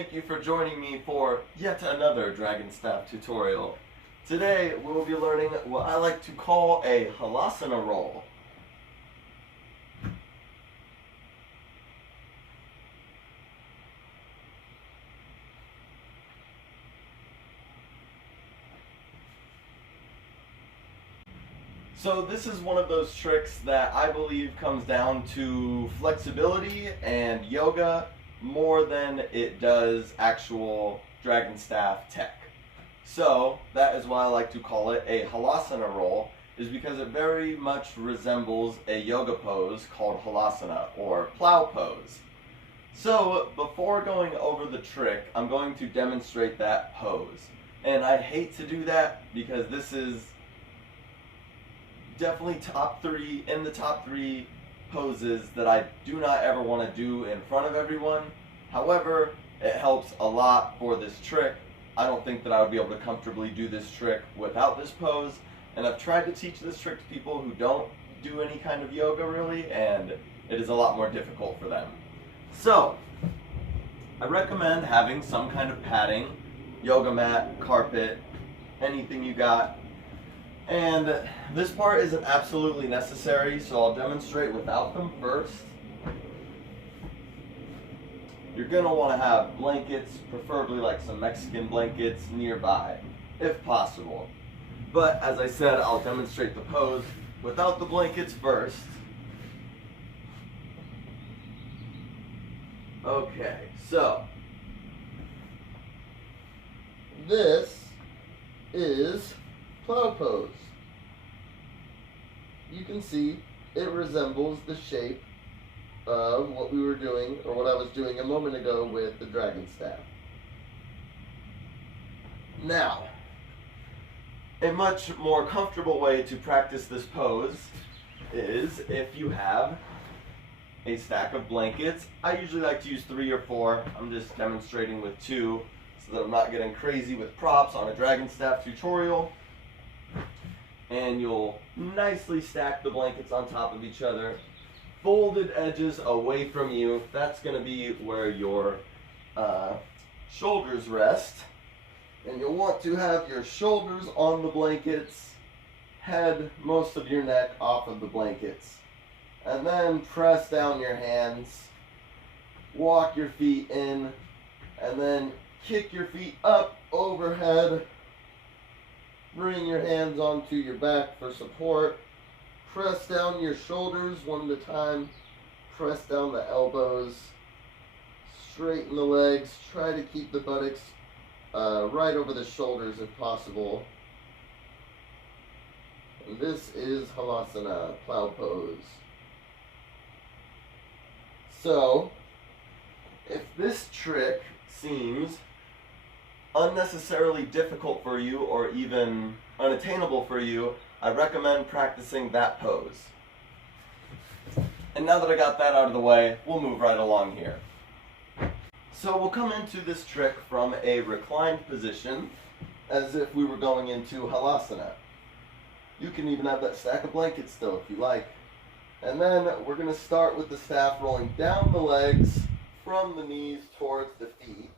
thank you for joining me for yet another Dragonstaff tutorial. Today we will be learning what I like to call a Halasana Roll. So this is one of those tricks that I believe comes down to flexibility and yoga more than it does actual Dragonstaff tech. So that is why I like to call it a Halasana Roll, is because it very much resembles a yoga pose called Halasana, or plow pose. So before going over the trick, I'm going to demonstrate that pose. And I hate to do that because this is definitely in the top three poses that I do not ever want to do in front of everyone. However, it helps a lot for this trick. I don't think that I would be able to comfortably do this trick without this pose, and I've tried to teach this trick to people who don't do any kind of yoga really, and it is a lot more difficult for them. So, I recommend having some kind of padding, yoga mat, carpet, anything you got. And this part isn't absolutely necessary, so I'll demonstrate without them first. You're going to want to have blankets, preferably like some Mexican blankets nearby, if possible. But as I said, I'll demonstrate the pose without the blankets first. Okay, so this is plow pose. You can see it resembles the shape of what we were doing, or what I was doing a moment ago with the Dragonstaff. Now, a much more comfortable way to practice this pose is if you have a stack of blankets. I usually like to use 3 or 4. I'm just demonstrating with 2 so that I'm not getting crazy with props on a Dragonstaff tutorial. And you'll nicely stack the blankets on top of each other, folded edges away from you. That's going to be where your shoulders rest. And you'll want to have your shoulders on the blankets, head, most of your neck off of the blankets. And then press down your hands, walk your feet in, and then kick your feet up overhead. Bring your hands onto your back for support. Press down your shoulders one at a time. Press down the elbows. Straighten the legs. Try to keep the buttocks right over the shoulders if possible. And this is Halasana, plow pose. So, if this trick seems unnecessarily difficult for you or even unattainable for you, I recommend practicing that pose. And now that I got that out of the way, we'll move right along here. So we'll come into this trick from a reclined position, as if we were going into Halasana. You can even have that stack of blankets still if you like. And then we're going to start with the staff rolling down the legs from the knees towards the feet.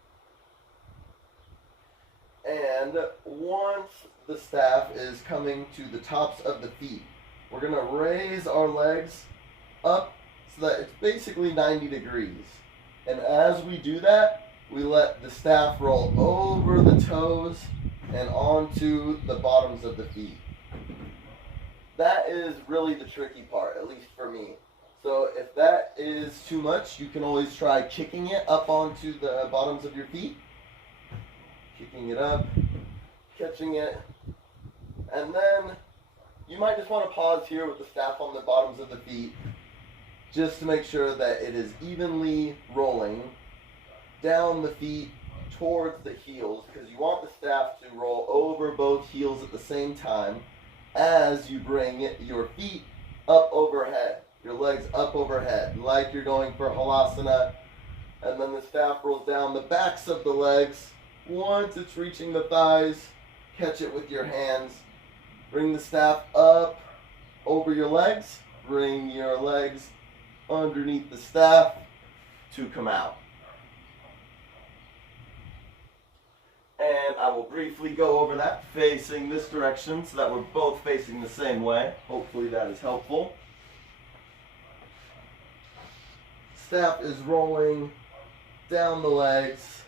And once the staff is coming to the tops of the feet, we're going to raise our legs up so that it's basically 90 degrees. And as we do that, we let the staff roll over the toes and onto the bottoms of the feet. That is really the tricky part, at least for me. So if that is too much, you can always try kicking it up onto the bottoms of your feet. Kicking it up, catching it, and then you might just want to pause here with the staff on the bottoms of the feet just to make sure that it is evenly rolling down the feet towards the heels, because you want the staff to roll over both heels at the same time as you bring your feet up overhead, your legs up overhead, like you're going for Halasana, and then the staff rolls down the backs of the legs. Once it's reaching the thighs, catch it with your hands. Bring the staff up over your legs. Bring your legs underneath the staff to come out. I will briefly go over that facing this direction so that we're both facing the same way. Hopefully that is helpful. Staff is rolling down the legs.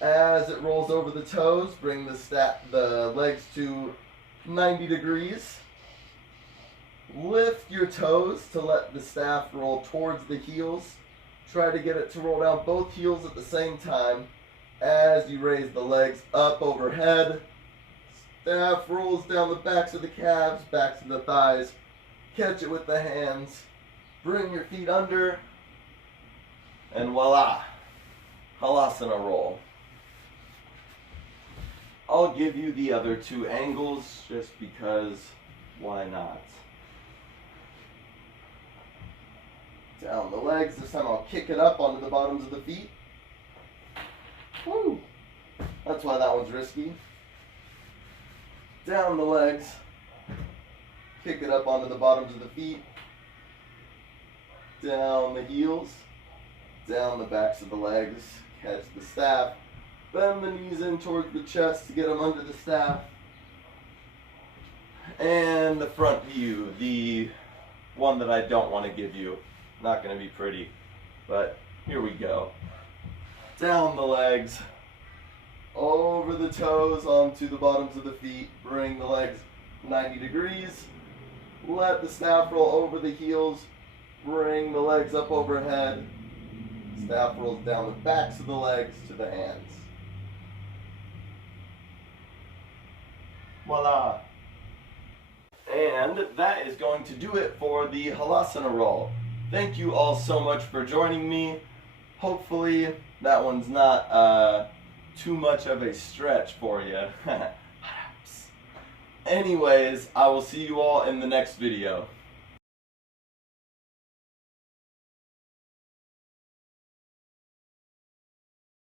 As it rolls over the toes, bring the legs to 90 degrees. Lift your toes to let the staff roll towards the heels. Try to get it to roll down both heels at the same time as you raise the legs up overhead. Staff rolls down the backs of the calves, backs of the thighs. Catch it with the hands. Bring your feet under. And voila! Halasana Roll. I'll give you the other two angles just because why not? Down the legs. This time I'll kick it up onto the bottoms of the feet. Woo! That's why that one's risky. Down the legs. Kick it up onto the bottoms of the feet. Down the heels. Down the backs of the legs. Catch the staff. Bend the knees in towards the chest to get them under the staff. And the front view, the one that I don't want to give you. Not going to be pretty, but here we go. Down the legs, over the toes onto the bottoms of the feet. Bring the legs 90 degrees. Let the staff roll over the heels. Bring the legs up overhead. Staff rolls down the backs of the legs to the hands. Voila! And that is going to do it for the Halasana Roll. Thank you all so much for joining me. Hopefully that one's not too much of a stretch for you. Anyways, I will see you all in the next video.